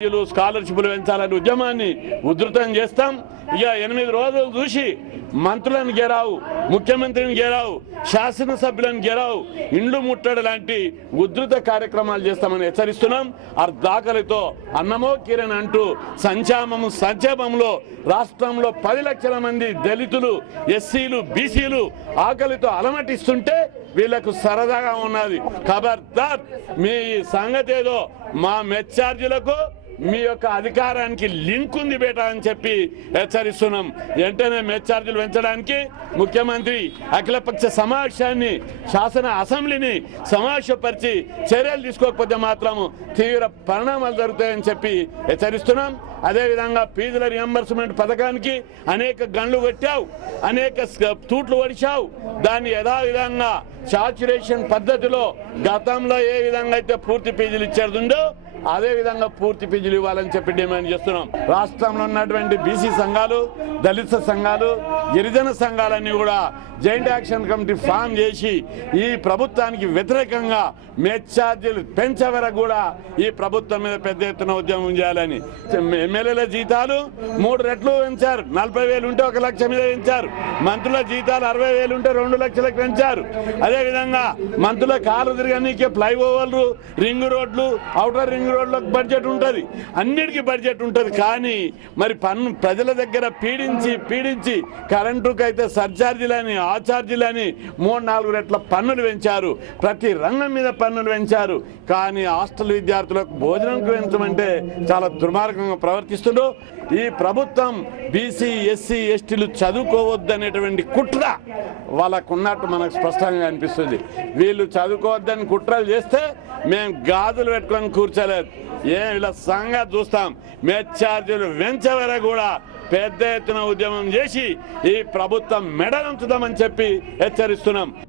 స్కాలర్షిప్లు పెంచాలని ఉద్యమాన్ని ఉధృతం చేస్తాం. ఇక 8 రోజులు చూసి మంత్రులను గెరావు, ముఖ్యమంత్రిని గెరావు, శాసనసభ్యులను గెరావు, ఇండ్లు ముట్టడి లాంటి ఉధృత కార్యక్రమాలు చేస్తామని హెచ్చరిస్తున్నాం. అర్ధాకలితో అన్నమో కిరణ్ అంటూ సంక్షేమంలో రాష్ట్రంలో 10 లక్షల మంది దళితులు, ఎస్సీలు, బీసీలు ఆకలితో అలమటిస్తుంటే వీళ్లకు సరదాగా ఉన్నది. ఖబర్దార్, మీ సంగతి ఏదో మా మెచ్చార్జీలకు మీ యొక్క అధికారానికి లింక్ ఉంది బేటా అని చెప్పి హెచ్చరిస్తున్నాం. వెంటనే మెచ్చార్జీలు పెంచడానికి ముఖ్యమంత్రి అఖిలపక్ష సమావేశాన్ని, శాసన అసెంబ్లీని సమావేశపరిచి చర్యలు తీసుకోకపోతే మాత్రం తీవ్ర పరిణామాలు జరుగుతాయని చెప్పి హెచ్చరిస్తున్నాం. అదేవిధంగా ఫీజుల రియంబర్స్మెంట్ పథకానికి అనేక గండ్లు కొట్టావు, అనేక తూట్లు వడిచావు. దాన్ని యథావిధంగా సాచురేషన్ పద్ధతిలో గతంలో ఏ విధంగా అయితే పూర్తి ఫీజులు ఇచ్చేదిందో అదే విధంగా పూర్తి ఫీజులు ఇవ్వాలని చెప్పి డిమాండ్ చేస్తున్నాం. రాష్ట్రంలో ఉన్నటువంటి బీసీ సంఘాలు, దళిత సంఘాలు, గిరిజన సంఘాలన్నీ కూడా జాయింట్ యాక్షన్ కమిటీ ఫామ్ చేసి ఈ ప్రభుత్వానికి వ్యతిరేకంగా మెచ్చార్జీలు పెంచే వరకు కూడా ఈ ప్రభుత్వం మీద పెద్ద ఎత్తున ఉద్యమం చేయాలని. ఎమ్మెల్యేల జీతాలు 3 రెట్లు పెంచారు. 40,000 ఉంటే 1 లక్ష మీద పెంచారు. మంత్రుల జీతాలు 60,000 ఉంటే 2 లక్షలకు పెంచారు. అదేవిధంగా మంత్రుల కాలు తిరగనీకే ఫ్లైఓవర్లు, రింగ్ రోడ్లు, అవుటర్ రింగ్ రోడ్లకు బడ్జెట్ ఉంటుంది, అన్నిటికీ బడ్జెట్ ఉంటుంది. కానీ మరి ప్రజల దగ్గర పీడించి కరెంటుకు అయితే సర్ఛార్జీలని, ఆచార్జీలని 3-4 రెట్ల పన్నులు పెంచారు. ప్రతి రంగం మీద పన్నులు పెంచారు. కానీ హాస్టల్ విద్యార్థులకు భోజనం పెంచమంటే చాలా దుర్మార్గంగా ప్రవర్తిస్తుండ్రు. ఈ ప్రభుత్వం బీసీ, ఎస్సీ, ఎస్టీలు చదువుకోవద్దనేటువంటి కుట్ర వాళ్ళకు ఉన్నట్టు మనకు స్పష్టంగా అనిపిస్తుంది. వీళ్ళు చదువుకోవద్దని కుట్రలు చేస్తే మేము గాజులు పెట్టుకొని కూర్చోలేదు. ఇలా సంగతి చూస్తాం. మెచ్చార్జీలు పెంచే వరకు కూడా పెద్ద ఎత్తున ఉద్యమం చేసి ఈ ప్రభుత్వం మెడలుంచుదామని చెప్పి హెచ్చరిస్తున్నాం.